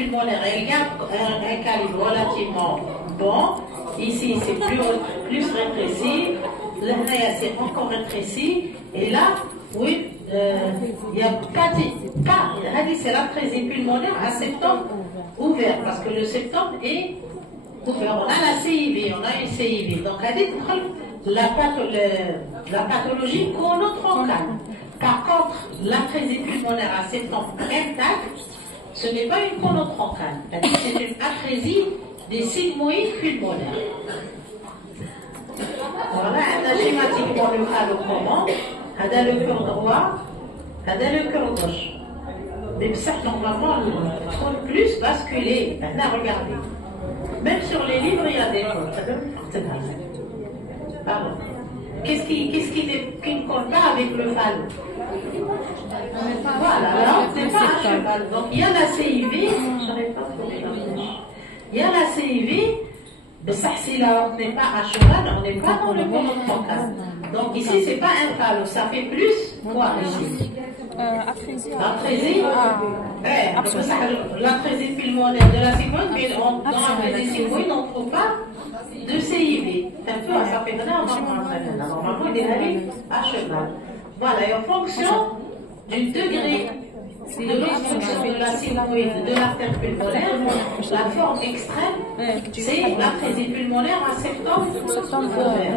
pulmonaire, elle garde un calibre relativement bon. Ici, c'est plus rétréci. Là, c'est encore rétréci. Et là, oui, il n'y a pas. C'est l'atrésie pulmonaire à septum ouvert, parce que le septum est ouvert. On a la CIV, on a une CIV. Donc, la pathologie conotroncale. Par contre, l'atrésie pulmonaire à septum intact, ce n'est pas une conotroncale. C'est une atrésie des sigmoïdes pulmonaires. Voilà, schématiquement le cas le comment. Ada le cœur droit, ada le cœur gauche. Mais ça, normalement, il faut plus basculer. Là, regardez. Même sur les livres, il y a des choses. Pardon. Qu'est-ce qui ne colle pas avec le phallus? Voilà, alors c'est pas un cheval. Donc il y a la CIV, j'arrive pas à trouver la flèche. Il y a la CIV, mais ça, si l'aorte n'est pas à cheval, on n'est pas dans le conotroncale. Donc ici, c'est pas un phallus, ça fait plus quoi ici? L'atrésie, l'atrésie pulmonaire de la sigmoïde, mais dans l'atrésie sigmoïde, on ne trouve pas de CIV. C'est un peu à ça fait normalement, il est allé à cheval. Voilà, et en fonction du degré de l'obstruction de la sigmoïde de l'artère pulmonaire, la forme extrême, c'est l'atrésie pulmonaire à septum ouvert.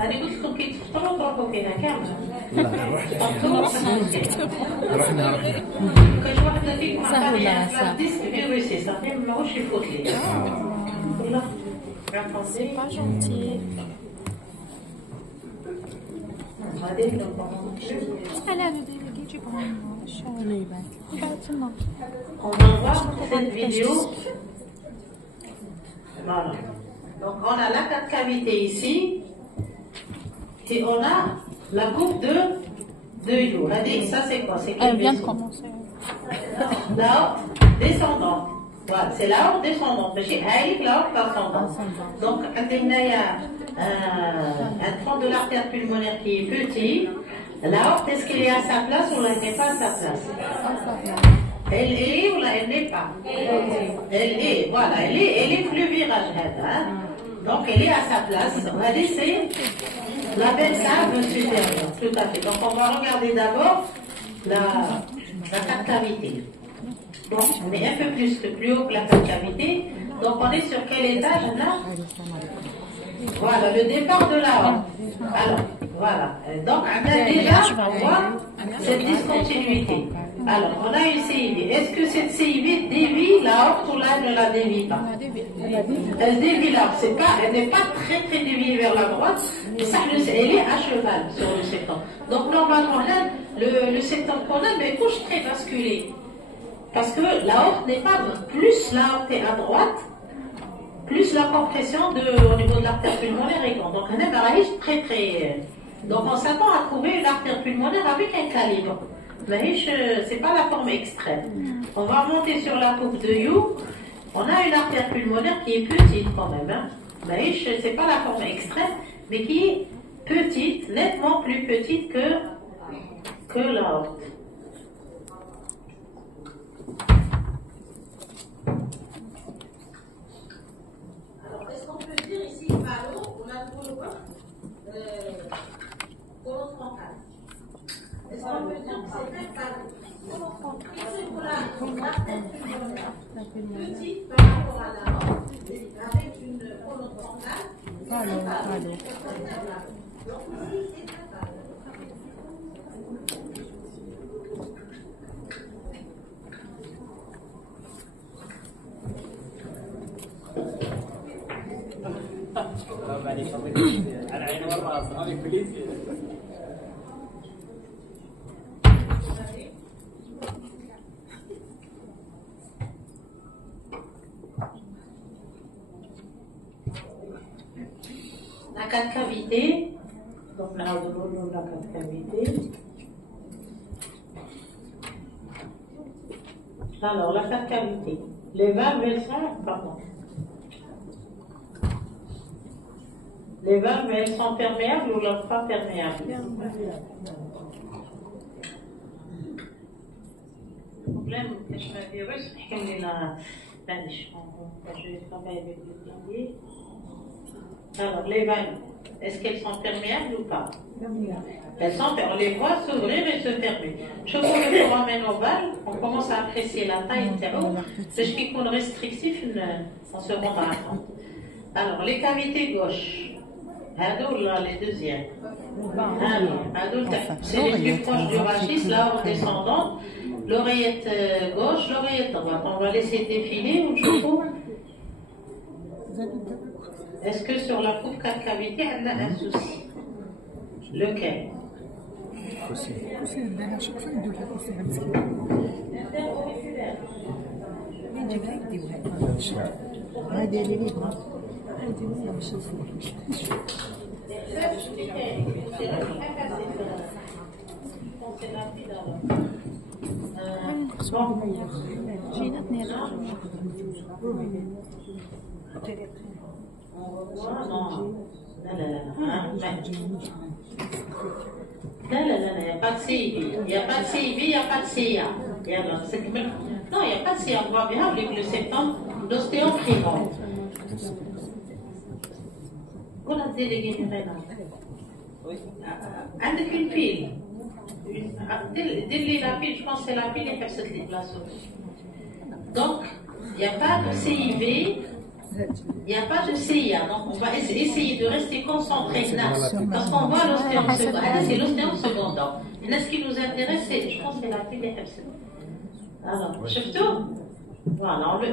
أنا قلت لكم كي تفطروا تروحوا فيها كامل. كاش واحدة فيكم عطاني ديسك فيروسي صافي ماهوش يفوت لي. C'est pas gentil. On va voir cette vidéo. Voilà. Donc on a la cavité ici. Et on a la coupe de You. Ça c'est quoi? Elle vient de commencer. L'aorte descendante. Voilà, c'est l'aorte descendante. L'aorte ascendante. Donc, il y a un tronc de l'artère pulmonaire qui est petit. L'aorte, est-ce qu'elle est à sa place ou elle n'est pas à sa place? Elle est ou elle n'est pas? Elle est, voilà, elle est plus virage. Donc, elle est à sa place. C'est la belle save supérieure. Tout à fait. Donc, on va regarder d'abord la cavité. Donc, on est un peu plus haut que la cavité. Donc, on est sur quel étage là? Voilà, le départ de la haute. Alors, voilà. Donc, on a déjà, on voit cette discontinuité. Alors, on a une CIV. Est-ce que cette CIV dévie la haute ou là elle ne la dévie pas? Elle dévie la haute. Elle n'est pas très déviée vers la droite, mais ça, elle est à cheval sur le septum. Donc, normalement, là, le septum qu'on a, mais couche très basculé. Parce que l'aorte n'est pas plus l'aorte est à droite, plus la compression au niveau de l'artère pulmonaire est grande. Donc un amarrage très. Donc on s'attend à trouver une artère pulmonaire avec un calibre. Mais c'est pas la forme extrême. On va remonter sur la coupe de You. On a une artère pulmonaire qui est petite quand même. Hein. Mais c'est pas la forme extrême, mais qui est petite, nettement plus petite que l'aorte. Est-ce qu'on peut dire que c'est même pas c'est pour l'artère pulmonaire petite par rapport à la mort, avec une colonne frontale. Donc ici, c'est un pas. La cavité, donc là, on a la cavité. Alors, la cavité. Les valves, elles sont, pardon. Les valves, elles sont perméables ou elles sont pas perméables? problème, le virus, je vais travailler avec le clavier. Alors, les vannes, est-ce qu'elles sont perméables ou pas? Elles sont, on les voit s'ouvrir et se fermer. Je vous le ramène ovale, on commence à apprécier la taille intérieure. C'est ce qui est restrictif, on se rend à compte. Alors, les cavités gauches, les deuxièmes. C'est les plus proches du rachis, là, en descendant. L'oreillette gauche, l'oreillette droite. On va laisser défiler ou je trouve. Est-ce que sur la coupe 4 cavités, on a un souci? Lequel? Non, il n'y a pas de CIB. Il n'y a pas de CIB, il n'y a pas de CIA. Non, il n'y a pas de CIA. On voit bien avec le septembre, l'ostéoprimante. Qu'on a délégué maintenant. Avec une pile. Dès la pile, je pense que c'est la pile et qu'elle se déplace. Donc, il n'y a pas de CIB. Il n'y a pas de CIA, donc on va essayer de rester concentré là, parce qu'on voit l'ostéome secondant. C'est l'ostéome secondant. Et là, ce qui nous intéresse, je pense que c'est la pile FC. Alors, surtout, voilà, on le.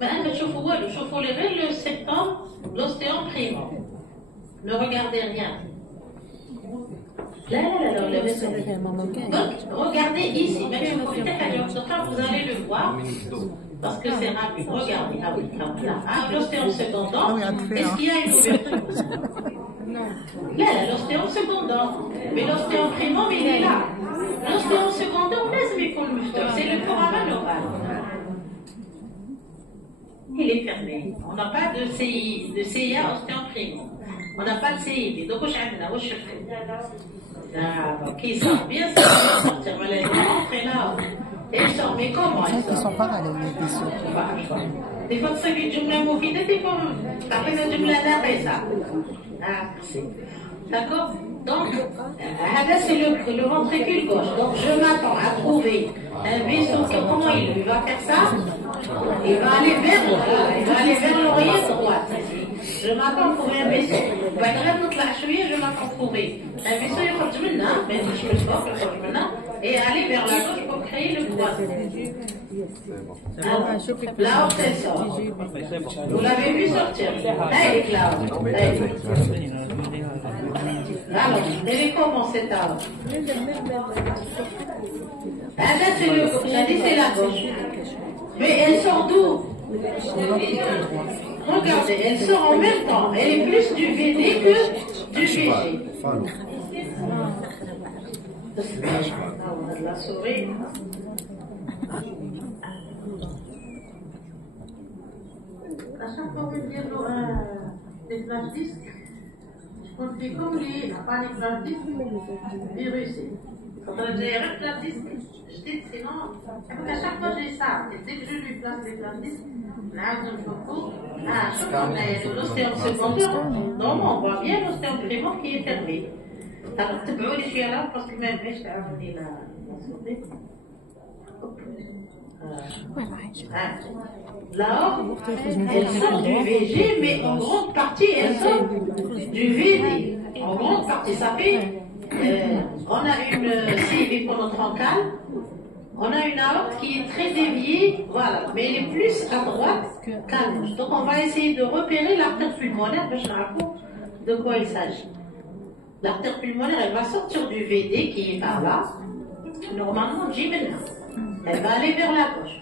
Mais le chauffe-eau, le septembre, l'ostéome primant. Ne regardez rien. Là, donc, regardez ici, même si vous allez le voir. Parce que c'est rapide. Regardez, l'ostéome secondant, est-ce qu'il y a une ouverture? Là, l'ostéome secondant. Mais l'ostéome primant, il est là. L'ostéome secondant, c'est le foramen oral. Il est fermé. On n'a pas de CIA ostéome primant. On n'a pas de CIB. Donc, où je fais? Qui sort bien, ça va sortir. On va les rentrer là. Et ils sortent, mais comment ils sortent? Ils sont parallèles, les vaisseaux. Des fois, c'est une jumla moufide, des fois, ça fait une jumla d'arrêt, d'accord? Donc, c'est le ventricule gauche. Donc, je m'attends à trouver un vaisseau. Comment il va faire ça? Il va aller vers l'oreiller droite. Je m'attends à trouver un vaisseau. Je m'attends à trouver un vaisseau, il faut que je me et aller vers la gauche pour créer le croisement. Là, on sort. Vous l'avez vu sortir. Là, il est là. Alors, elle est comment cette arme? Là, c'est le gauche. Ça dit c'est la gauche. Mais elle sort d'où? Regardez, elle sort en même temps. Elle est plus du VD que du VG. On a de la souris. À chaque fois que j'ai des flash disques, on fait comme les flash disques virusés. Quand j'ai un flash disque, je dis sinon, à chaque fois j'ai ça. Et dès que je lui place les flash disques, l'ostéome secondaire, non, on voit bien l'ostéome primant qui est fermé. Alors, tu peux aller là parce que même je t'ai amené la souris. Là, elle sort du VG, mais en grande partie, elle sort du VD. En grande partie, ça fait. On a une CIV pour notre encale. On a une aorte qui est très déviée, voilà, mais elle est plus à droite qu'à gauche. Donc on va essayer de repérer l'artère pulmonaire, je raconte de quoi il s'agit. L'artère pulmonaire, elle va sortir du VD qui est par là. Normalement, Jimena. Elle va aller vers la gauche.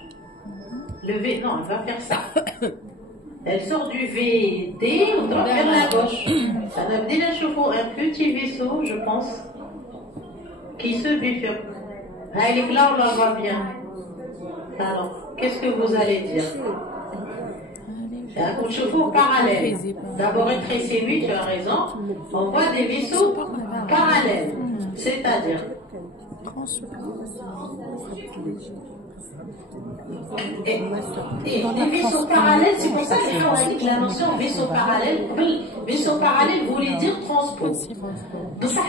Le V, non, elle va faire ça. Elle sort du VD, on doit vers la gauche. Ça donne déjà un petit vaisseau, je pense, qui se bifurque. Elle est là, on la voit bien. Alors, qu'est-ce que vous allez dire? C'est un coup de chevaux parallèle. D'abord, rétrécir, oui, tu as raison. On voit des vaisseaux parallèles. C'est-à-dire, Et les vaisseaux parallèles, c'est pour ça que la notion vaisseau parallèle, vaisseau parallèle voulait dire transpose. Mais ça,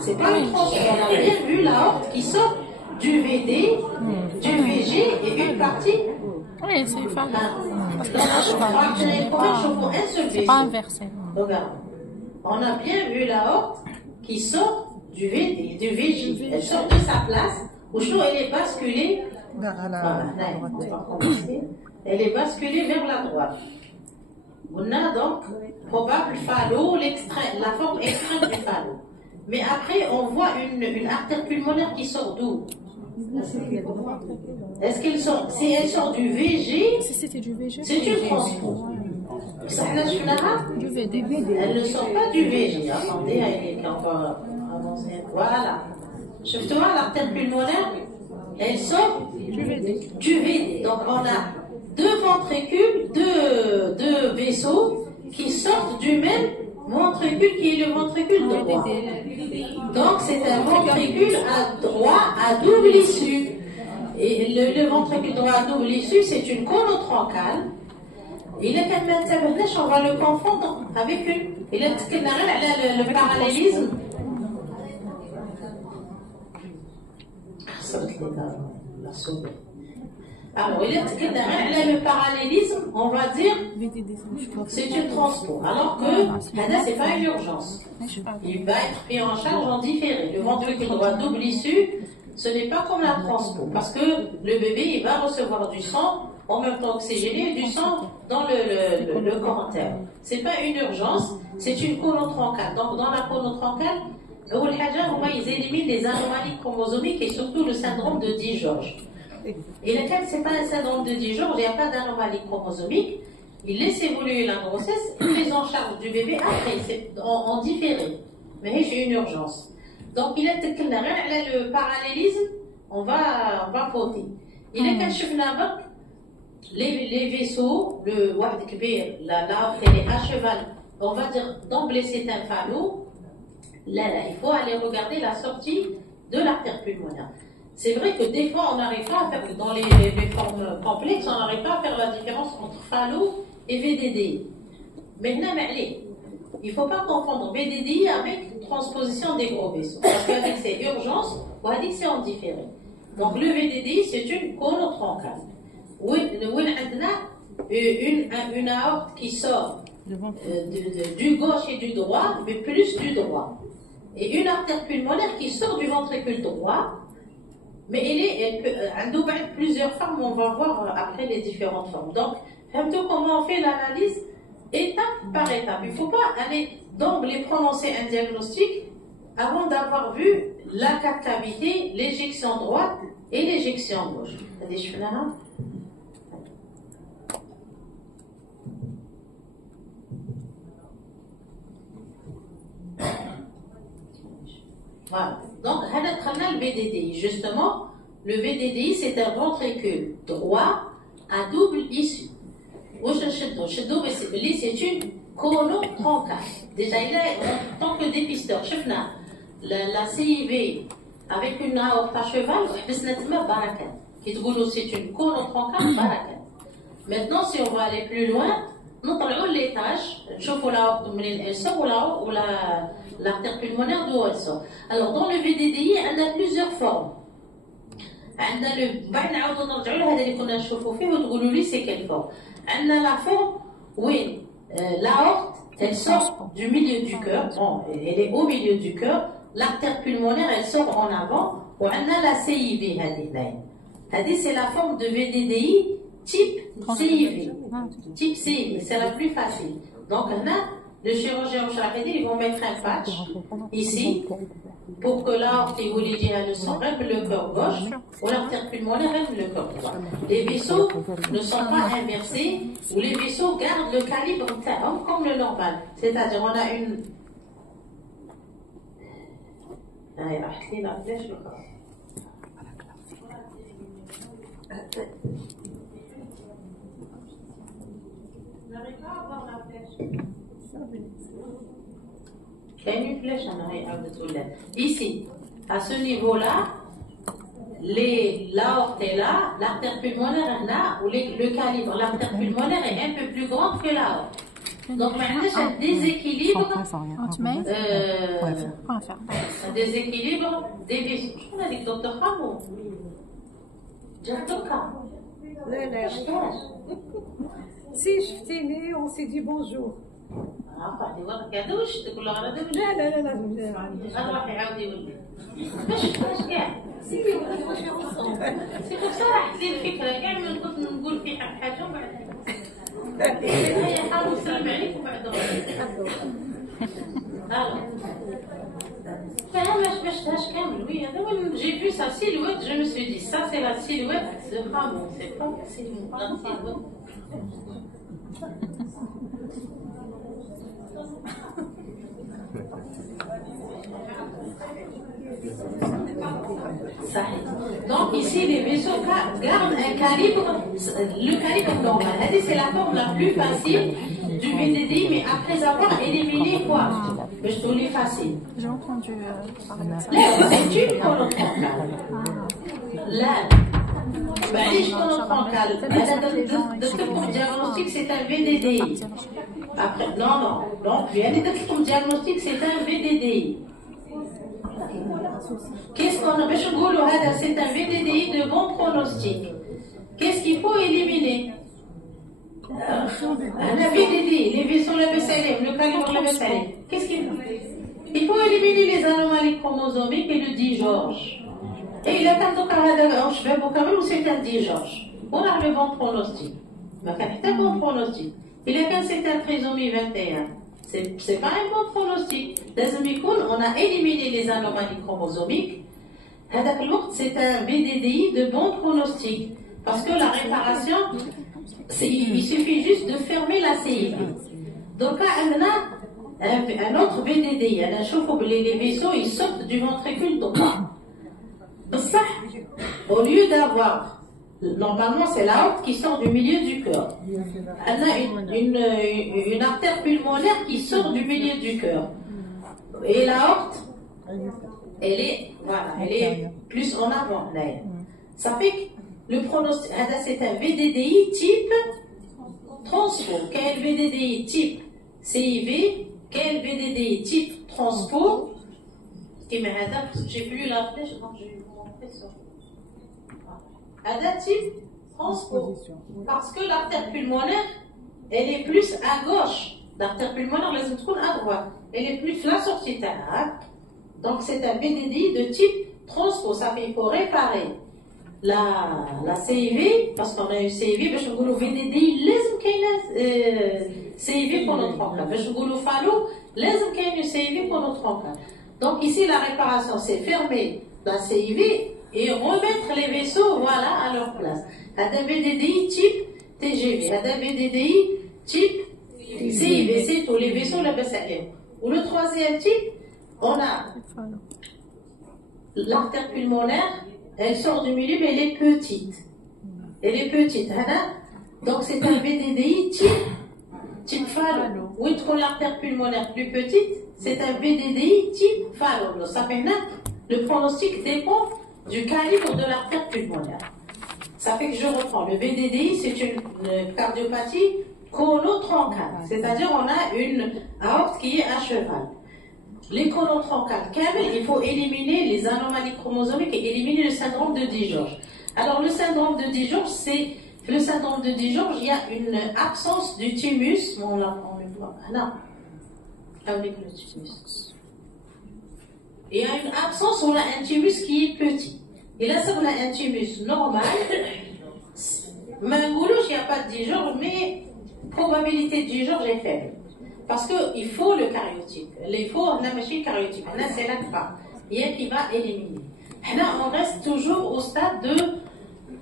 c'est pas une transpose. On a bien vu l'aorte qui sort du VD, du VG et une partie. Oui, c'est pas c'est pas inversé. Regarde, on a bien vu l'aorte qui sort du VD, du VG. Elle sort de sa place, où elle est basculée. Elle est basculée vers la droite. On a donc probable phallo, la forme extrême du phallo. Mais après, on voit une artère pulmonaire qui sort d'où? Est-ce qu'elle sort? Si elle sort du VG, c'est une transpose. Du VD. Elle ne sort pas du VG. Attendez, elle est encore avancée. Voilà. Je te vois l'artère pulmonaire, elle sort du VD. Donc on a deux ventricules, deux vaisseaux qui sortent du même ventricule qui est le ventricule droit. Donc c'est un ventricule droit à double issue. Et le ventricule droit à double issue, c'est une conotroncale. Il est quand même on va le confondre avec une. Il est le parallélisme. Alors, il est le parallélisme, on va dire, c'est une transpose. Alors que, c'est pas une urgence. Il va être pris en charge en différé. Le ventricule droit double issue, ce n'est pas comme la transpose. Parce que le bébé, il va recevoir du sang, en même temps oxygéné, et du sang dans le corps interne. C'est pas une urgence, c'est une conotroncale. Donc, dans la conotroncale, ils éliminent les anomalies chromosomiques et surtout le syndrome de Di-George. Et lequel, ce n'est pas un syndrome de Di-George, il n'y a pas d'anomalie chromosomique. Il laisse évoluer la grossesse, il prise en charge du bébé après, c'est en différé. Mais j'ai une urgence. Donc, il est le parallélisme, on va voter. Il est qu'un les vaisseaux, la elle est à cheval, on va dire d'emblée c'est un phallo. Là, il faut aller regarder la sortie de l'artère pulmonaire. C'est vrai que des fois, on n'arrive pas à faire, dans les formes complexes, on n'arrive pas à faire la différence entre phallo et VDDI. Maintenant, il ne faut pas confondre VDDI avec transposition des gros vaisseaux. Parce qu'avec c'est urgence, ou avec c'est en différé. Donc, le VDDI, c'est une conotroncale. Où on a une aorte qui sort du gauche et du droit, mais plus du droit. Et une artère pulmonaire qui sort du ventricule droit, mais elle peut plusieurs formes, on va voir après les différentes formes. Donc, comment on fait l'analyse étape par étape. Il ne faut pas aller d'emblée prononcer un diagnostic avant d'avoir vu la cavité, l'éjection droite et l'éjection gauche. Voilà. Donc, on a le VDDI. Justement, le VDDI, c'est un ventricule droit à double issue. C'est une conotroncale. Déjà, il est en tant que dépisteur. La CIV avec une aorte à cheval, c'est une conotroncale barakat. Maintenant, si on va aller plus loin, nous prenons les tâches, نشوفوا l'aorte منين elle sort ou l'artère pulmonaire d'où elle sort. Alors dans le VDDI, on a plusieurs formes. بعد نعاودوا نرجعوا لهذا اللي كنا نشوفوا فيه وتقولوا لي c'est quelle forme. On a la forme où l'aorte elle sort du milieu du cœur, elle est au milieu du cœur, l'artère pulmonaire elle sort en avant, ou on a la CIV هذه c'est la forme de VDDI type CIV. Type CIV, c'est la plus facile. Donc, le chirurgien ils vont mettre un patch ici pour que l'aorte ne sang règle le cœur gauche ou l'artère pulmonaire règle le cœur droit. Les vaisseaux ne sont pas inversés ou les vaisseaux gardent le calibre comme le normal. C'est-à-dire, on a une. N'arrive pas à voir la flèche. Il y a une flèche en arrière. Ici, à ce niveau-là, l'aorte est là, l'artère pulmonaire est là, ou le calibre, l'artère pulmonaire est un peu plus grande que l'aorte. Donc maintenant, j'ai un déséquilibre. Un déséquilibre des vaisseaux. Je crois avec Dr. Ramon. Si شفتيني on s'est dit bonjour. بعد وقت كادوش تقول له انا لا راح يعاود يولي باش كاع سي بصراحه لي الفكره كاع من كنت نقول في حاجه وبعد هي حاول نسلم عليك وبعد ما شفتهاش كامل وي هذا وين جي في سا سيلويت جو مي سوي دي سا سي لا سيلويت دو رامون سي با سي Donc ici les vaisseaux gardent un calibre, le calibre normal. C'est la forme la plus facile du VDDI, mais après avoir éliminé quoi? Je te l'ai facile. J'ai entendu parler de ça. Là, c'est une colonne frontale. Là, معليش colonne frontale. Le diagnostic c'est un VDDI. Après, non, donc le diagnostic c'est un VDDI. Qu'est-ce qu'on a besoin? C'est un VDDI de bon pronostic. Qu'est-ce qu'il faut éliminer? Un VDDI, les vaisseaux, le BCLM, le calibre, le BCLM. Qu'est-ce qu'il faut? Il faut éliminer les anomalies chromosomiques et le dit Georges. Et il a tant de c'est un dit Georges. On a le bon pronostic. C'est un bon pronostic. Il a qu'un c'est un trisomie 21. C'est pas un bon pronostic. On a éliminé les anomalies chromosomiques. C'est un VDDI de bon pronostic. Parce que la réparation, il suffit juste de fermer la CIV. Donc là, on a un autre VDDI. Les vaisseaux, ils sortent du ventricule droit. Au lieu d'avoir, normalement c'est l'aorte qui sort du milieu du cœur. On a une artère pulmonaire qui sort du milieu du cœur. Et l'aorte, elle est plus en avant. Ça fait que le pronostic, c'est un VDDI type transpo. Quel VDDI type CIV, quel VDDI type transpo. J'ai plus la flèche, donc je vais vous montrer ça. Type transpo. Parce que l'artère pulmonaire, elle est plus à gauche. L'artère pulmonaire, les autres à droite. Elle est plus la sortie là. Donc c'est un VDDI de type transpo. Ça fait qu'il faut réparer la CIV, parce qu'on a une CIV, باش نقولوا VDDI لازم كاينه CIV pour notre enclave. باش نقولوا فالو لازم كاينه CIV pour notre enclave. Donc ici la réparation c'est fermer la CIV et remettre les vaisseaux voilà à leur place. هذا VDDI type TGV, هذا VDDI type CIV, c'est tous les vaisseaux لاباس عليهم. Ou le troisième type, on a l'artère pulmonaire, elle sort du milieu mais elle est petite. Elle est petite. Donc c'est un VDDI type Fallot. Où il trouve l'artère pulmonaire plus petite, c'est un VDDI type Fallot. Ça fait le pronostic dépend du calibre de l'artère pulmonaire. Ça fait que je reprends. Le VDDI, c'est une cardiopathie conotroncale. C'est-à-dire on a une aorte qui est à cheval. Les conotroncales, il faut éliminer les anomalies chromosomiques et éliminer le syndrome de Digeorge. Alors le syndrome de Digeorge, c'est le syndrome de Digeorge, il y a une absence du thymus. On le voit. Non. Avec le thymus. Il y a une absence, on a un thymus qui est petit. Et là, ça, on a un thymus normal. Mais il n'y a pas de Digeorge, mais probabilité de Digeorge est faible. Parce qu'il faut le cariotype. Il faut la machine cariotype. Là, c'est l'ACPA. Il y a qui va éliminer. Là, on reste toujours au stade de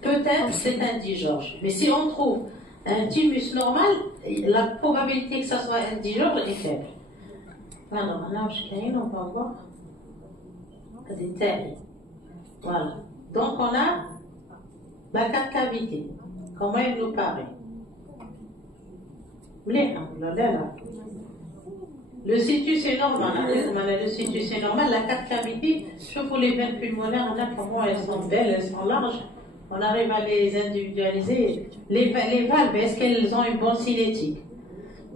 peut-être c'est un Digeorge. Mais si on trouve un thymus normal, la probabilité que ça soit un Digeorge est faible. Alors, là, on va voir. C'est terrible. Voilà. Donc, on a la 4 cavités. Comment il nous paraît? Là. Le situs c'est normal. Le situs c'est normal. La carte cavité, pour les veines pulmonaires, on a comment elles sont belles, elles sont larges. On arrive à les individualiser. Les valves, est-ce qu'elles ont une bonne cinétique?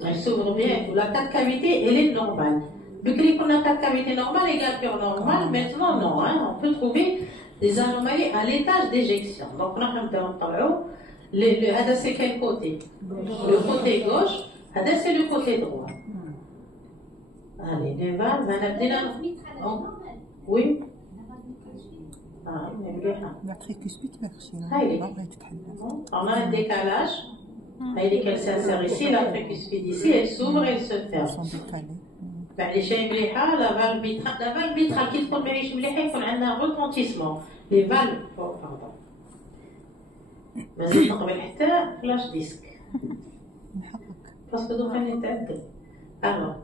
Elles s'ouvrent bien. La carte cavité, elle est normale. Donc, on a carte cavité normale égale cœur normal. Maintenant, non. Hein, on peut trouver des anomalies à l'étage d'éjection. Donc, on a c'est quel côté? Le côté gauche. C'est le côté droit. Allez, les valves, oui. On a un décalage. Elle s'insère ici, la tricuspide ici, elle s'ouvre et elle se ferme. Les la valve vitrale qui تكون ماهيش مليحة يكون عندنا retentissement. Les valves, pardon. مازال نقبل حتى فلاش ديسك. باسكو دوكا نتأكد. Alors.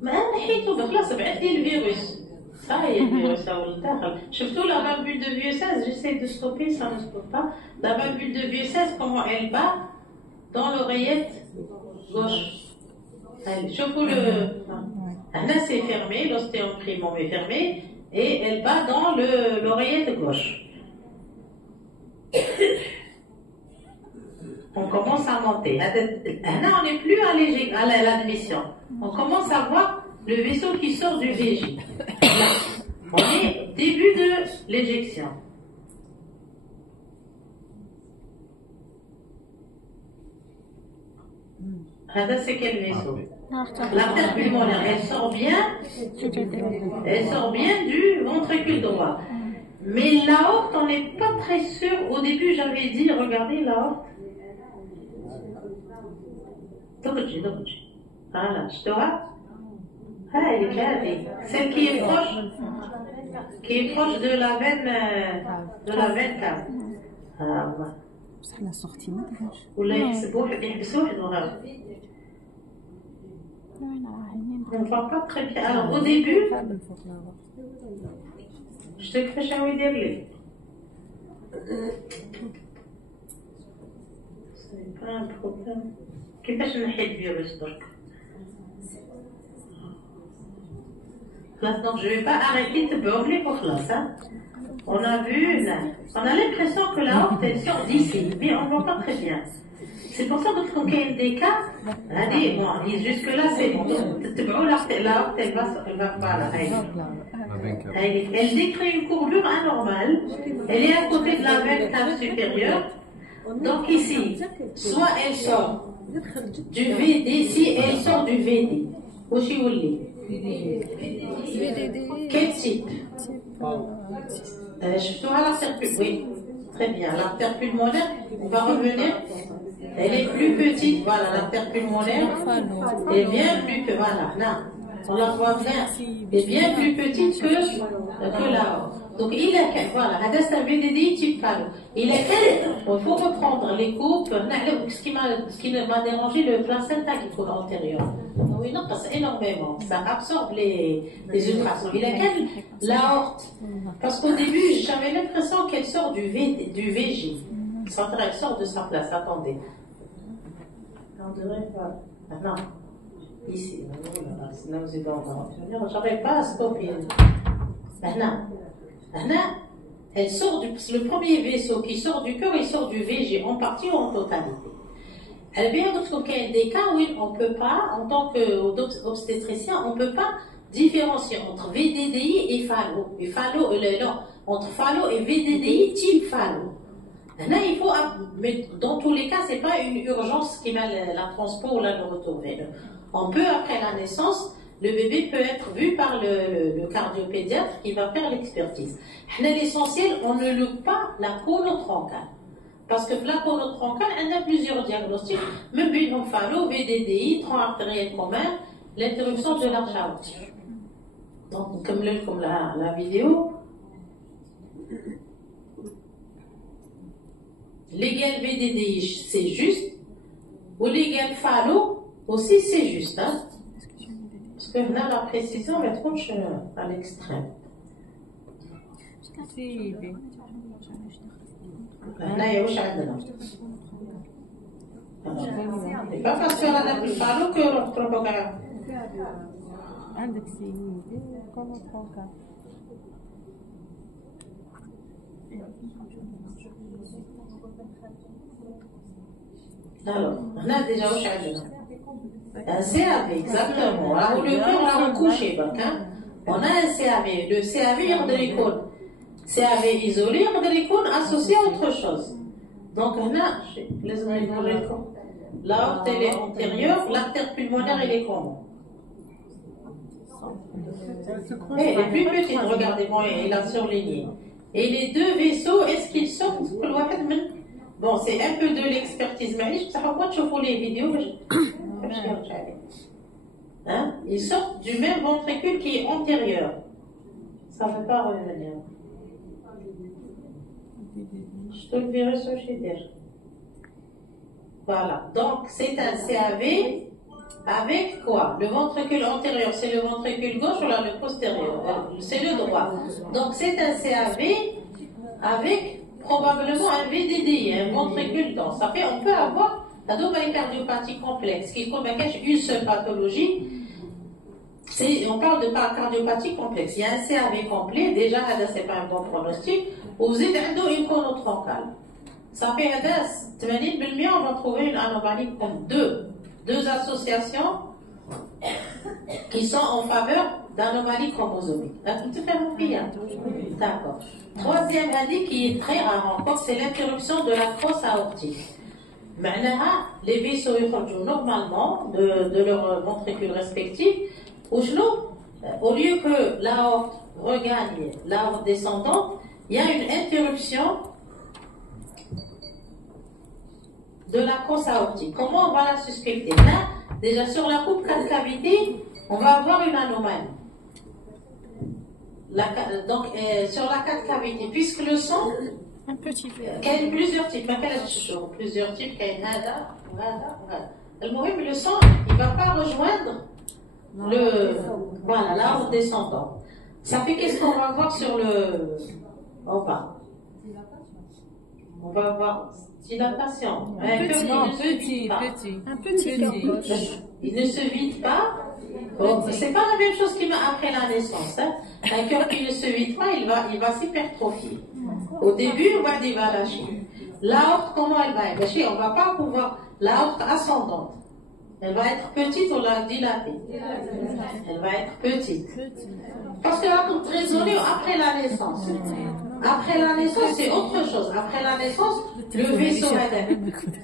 ما أنا حيتو خلاص بعث لي الفيروس. هاي الفيروس هو الداخل. شفتوا la valvule de vieux 16, j'essaie de stopper, ça ne stoppe pas. La valvule de vieux 16, comment elle bat dans l'oreillette gauche. شوفوا le. Là c'est fermé, l'ostéomprimum est fermé et elle bat dans l'oreillette gauche. On commence à monter. Là, on n'est plus à l'admission. On commence à voir le vaisseau qui sort du VJ. Là, on est au début de l'éjection. C'est quel vaisseau? L'artère pulmonaire, elle sort bien du ventricule droit. Mais l'aorte, on n'est pas très sûr. Au début, j'avais dit, regardez l'aorte. Voilà, je te vois. Ah, elle est claire. Celle qui est proche de la veine cave. Ah, بصح لا صوتي ما دارش ولا يحسبوا واحد وغير. On ne voit pas très bien. Alors au début, je te fais changer les. C'est pas un problème. كيفاش نحيد الفيروس درك؟ Donc je vais pas arrêter de brûler pour ça. On a vu, on a l'impression que la horte elle sort d'ici, mais on ne voit pas très bien. C'est pour ça qu'il y a des cas, jusque là c'est bon. La horte elle va pas là. Elle décrit une courbure anormale. Elle est à côté de la veine cave supérieure. Donc ici, soit elle sort du VD, si elle sort du VD. Aussi où quel type? Je suis à l'artère pulmonaire. Oui, très bien. L'artère pulmonaire, on va revenir. Elle est plus petite, voilà, l'artère pulmonaire est bien plus petite. Voilà, là, on la voit bien. Elle est bien plus petite que la haute. Donc, il a qu'un, voilà, c'est un VDD type phallo. Il a qu'un, il faut reprendre les coupes. Ce qui m'a dérangé, le placenta qui tourne antérieur. Oui, non, parce énormément. Ça absorbe les ultrasons. Il a qu'un, la horte. Parce qu'au début, j'avais l'impression qu'elle sort du VJ. Elle sort de sa place. Attendez. On devrait pas. Non. Ici. Sinon, vous êtes en j'arrive pas à stopper. Elle sort le premier vaisseau qui sort du cœur, il sort du VG en partie ou en totalité. Elle vient donc il y a des cas où on ne peut pas, en tant qu'obstétricien, on ne peut pas différencier entre VDDI et phallo. Et phallo, entre phallo et VDDI type phallo. Là, il faut, mais dans tous les cas, ce n'est pas une urgence qui met la transport ou le retour veineux. On peut, après la naissance, le bébé peut être vu par le cardiopédiatre qui va faire l'expertise. L'essentiel, on ne loupe pas la conotroncale. Parce que la conotroncale, elle a plusieurs diagnostics, même phallo, VDDI, tronc artériel commun, l'interruption de l'arche aortique. Donc, comme la vidéo, l'égal VDDI, c'est juste, ou l'égal phallo, aussi, c'est juste. Hein? Parce que là, la précision va être à l'extrême. Là, il y a où chacun. C'est pas parce qu'on a plus phallo que l'on trouve pas. عندك سينين كما تفوقها. Alors, on a déjà au chagrin. Un CAV, exactement. Alors, le cœur, on l'a couché, donc, hein. On a un CAV. Le CAV, il y a de l'icône. CAV isolé, il y a de l'icône associé à autre chose. Donc, on a, l'aorte, elle est antérieure, l'artère pulmonaire, elle est comment? Elle est plus petite, regardez, bon, il a surligné. Et les deux vaisseaux, est-ce qu'ils sortent? Bon, c'est un peu de l'expertise, mais je ne sais pas si vous les vidéos. Hein? Ils sortent du même ventricule qui est antérieur. Ça ne veut pas revenir. Je te le verrai sur chez toi. Voilà. Donc, c'est un CAV avec quoi? Le ventricule antérieur, c'est le ventricule gauche ou là, le postérieur? C'est le droit. Donc, c'est un CAV avec probablement un VDDI, un ventricule dense. Ça fait, on peut avoir la double cardiopathie complexe, qui cache une seule pathologie. On parle de cardiopathie complexe. Il y a un CAV complet, déjà, c'est pas un bon pronostic. Vous êtes une conotroncale. Ça fait 80%, on va trouver une anomalie comme deux associations qui sont en faveur d'anomalies chromosomiques. D'accord. Troisième indice qui est très rare encore, c'est l'interruption de la crosse aortique. Maintenant, les vaisseaux sortent normalement de leur ventricule respectif. Au lieu que l'aorte regagne l'aorte descendante, il y a une interruption de la crosse aortique. Comment on va la suspecter? Là, déjà sur la coupe 4 cavités, on va avoir une anomalie. Donc, sur la 4 cavités, puisque le sang, Un petit peu. il y a plusieurs types, le sang, il ne va pas rejoindre l'aorte descendante. Ça fait qu'est-ce qu'on va voir sur le en bas? On va voir dilatation. Un petit. Il ne se vide pas. Bon, c'est pas la même chose qu'il met après la naissance. Hein. Un cœur qui ne se vide pas, il va s'hypertrophier. Au début, il va lâcher. L'aorte, comment elle va être? On ne va pas pouvoir. L'aorte ascendante. Elle va être petite, on l'a dilatée. Elle va être petite. Parce que la coupe raisonnée après la naissance. Après la naissance, c'est autre chose. Après la naissance, le vaisseau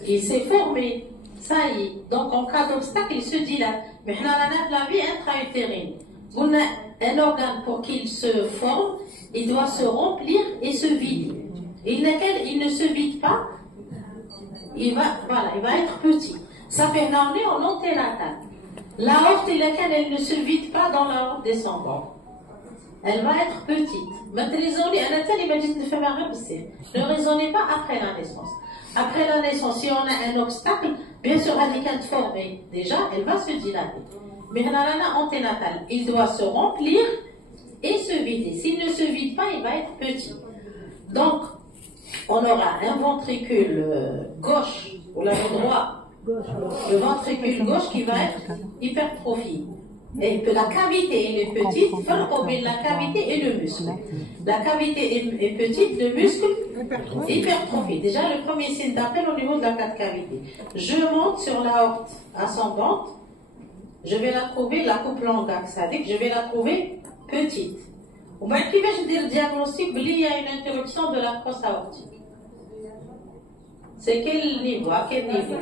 il s'est formé. Ça y est. Donc, en cas d'obstacle, il se dilate. Mais on a la vie intra-utérine. On a un organe pour qu'il se forme, il doit se remplir et se vider. Il ne se vide pas, il va être petit. Ça fait on est en anténatal. L'aorte, elle ne se vide pas dans l'aorte descendante. Elle va être petite. Ne raisonnez pas après la naissance. Après la naissance, si on a un obstacle, bien sûr, elle est formée. Déjà, elle va se dilater. Mais anténatal, il doit se remplir et se vider. S'il ne se vide pas, il va être petit. Donc, on aura un ventricule gauche, ou le droit, le ventricule gauche qui va être hypertrophié. Et que la cavité elle est petite, la cavité et le muscle. La cavité est petite, le muscle hypertrophié. Déjà, le premier signe d'appel au niveau de la 4 cavités. Je monte sur l'aorte ascendante, je vais la trouver, la coupe longue axadique, je vais la trouver petite. Au moins, qui va je dire diagnostic, il y a une interruption de la crosse aortique. C'est quel niveau? À quel niveau?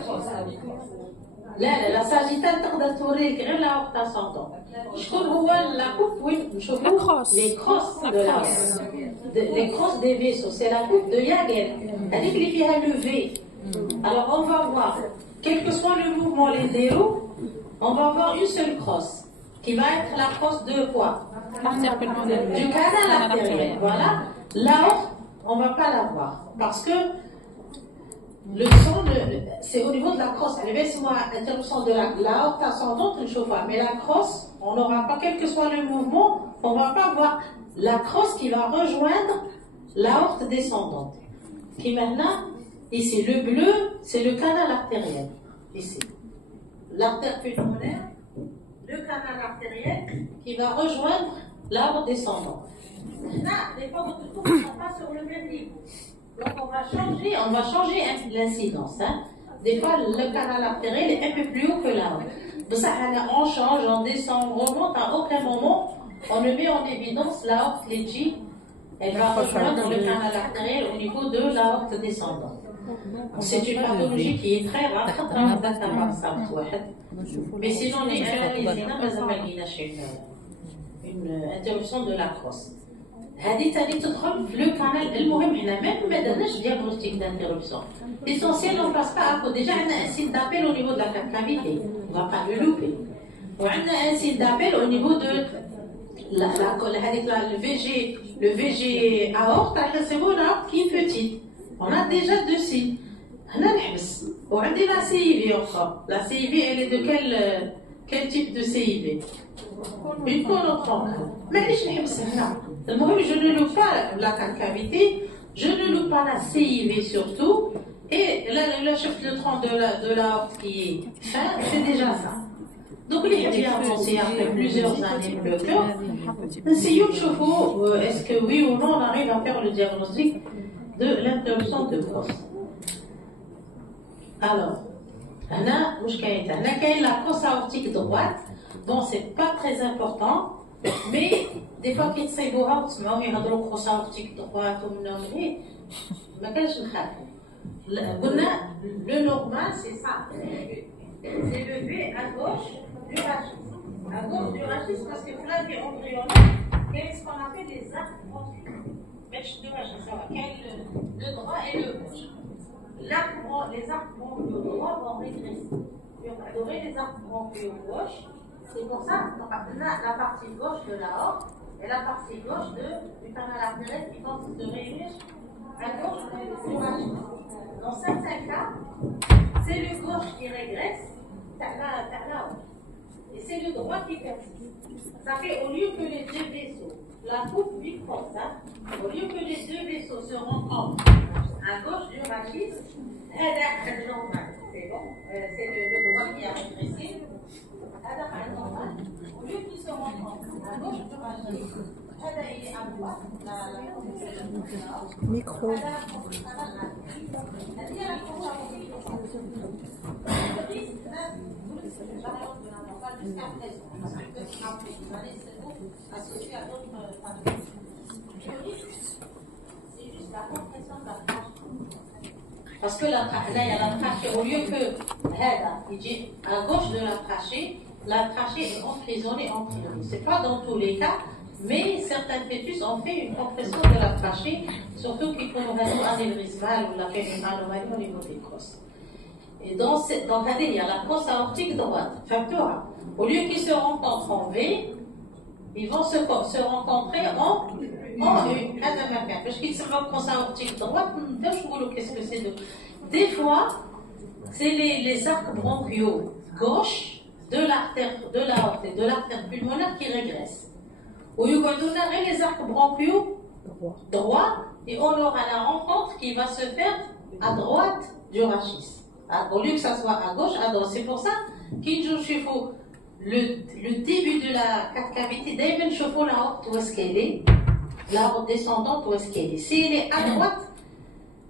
La sagittale تقدر توريك غير l'aorte ascendante. شكون هو la coupe وين نشوفوا les crosses de l'aorte. Les crosses des vaisseaux, c'est la coupe de Yagen. هذيك اللي فيها le V. Alors on va voir, quel que soit le mouvement les déros, on va voir une seule crosse qui va être la crosse de quoi? Du canal artériel. Voilà. L'aorte, on ne va pas la voir parce que le sang, c'est au niveau de la crosse. L'interruption de l'aorte ascendante, une chose, mais la crosse, on n'aura pas, quel que soit le mouvement, on ne va pas voir la crosse qui va rejoindre l'aorte descendante. Qui maintenant, ici, le bleu, c'est le canal artériel. Ici. L'artère pulmonaire, le canal artériel qui va rejoindre l'arbre descendant. Là, les formes de tour ne sont pas sur le même niveau. Donc on va changer l'incidence. Hein. Des fois, le canal artériel est un peu plus haut que l'arbre. Ça, on change, on descend, on remonte. À aucun moment, on ne met en évidence l'aorte légie. Elle va rejoindre le canal artériel au niveau de l'aorte descendante. C'est une pathologie qui est très rare. Mais sinon, les une interruption de la crosse. هذه تاني تدخل في لو كانال. المهم حنا ما درناش ديagnostic d'interruption. L'essentiel on passe pas à côté. Déjà on a un signe d'appel au niveau de la cavité. On va pas le louper. On a un signe d'appel au niveau de le VG aorte c'est bon là qui est petite. On a déjà deux signes. هنا نحبس. وعندي la CIV encore. La CIV elle est de quel type de CIV? Une conotroncale. معليش نحبس هنا. المهم je ne loue pas la cavité, je ne loue pas la CIV surtout, et là chef de tronc de la horte qui est fin, c'est déjà ça. Donc il est bien avancé après plusieurs années pour le cœur. Essayons de chauffer, est-ce que oui ou non on arrive à faire le diagnostic de l'interruption de crosse. Alors, on a la crosse aortique droite, bon c'est pas très important, mais des fois qu'ils تصيبوها وتسمعوهم يهضروا كروس aortique droite ومنهم هيك ما كانش نخافوا. قلنا le normal c'est ça, c'est levé à gauche du rachis. À gauche du rachis parce que là qui est embryonnaire, qu'est-ce qu'on appelle les arcs bronchiaux. Le droit et le gauche. Les arcs bronchiaux droits vont régresser. On va adorer les arcs bronchiaux gauche. C'est pour ça qu'on a la partie gauche de la horte et la partie gauche du canal artériel qui vont se réunir à gauche du rachis. Dans certains cas, c'est le gauche qui régresse, et c'est le droit qui persiste. Ça fait au lieu que les deux vaisseaux, la coupe bifroste, au lieu que les deux vaisseaux se rencontrent à gauche du rachis, c'est normal, c'est bon, c'est le droit qui a régressé. Au lieu qu'ils se rencontrent à gauche du rachis, il est à droite, Micro. Associé à d'autres pathologies. C'est juste la compression de la trachée. Parce que là, il y a la trachée, au lieu que il dit à gauche de la trachée est emprisonnée entre nous. Ce n'est pas dans tous les cas, mais certains fœtus ont fait une compression de la trachée, surtout qu'ils font une anévrismale ou une anomalie au niveau des crosses. Et dans il y a la crosse aortique droite. Au lieu qu'ils se rencontrent en V, ils vont se rencontrer en U. Parce qu'ils se rencontrent en aortique droite, qu'est-ce que c'est Des fois, c'est les arcs bronchiaux gauche de l'aorte et de l'artère pulmonaire qui régressent. Au lieu qu'on les arcs bronchiaux droit, et on aura la rencontre qui va se faire à droite du rachis. Au lieu que ça soit à gauche, à droite. C'est pour ça qu'il faut le début de la cavité, d'ailleurs, chauffe la horte où est-ce qu'elle est, la horte descendante où est-ce qu'elle est. Si elle est à droite,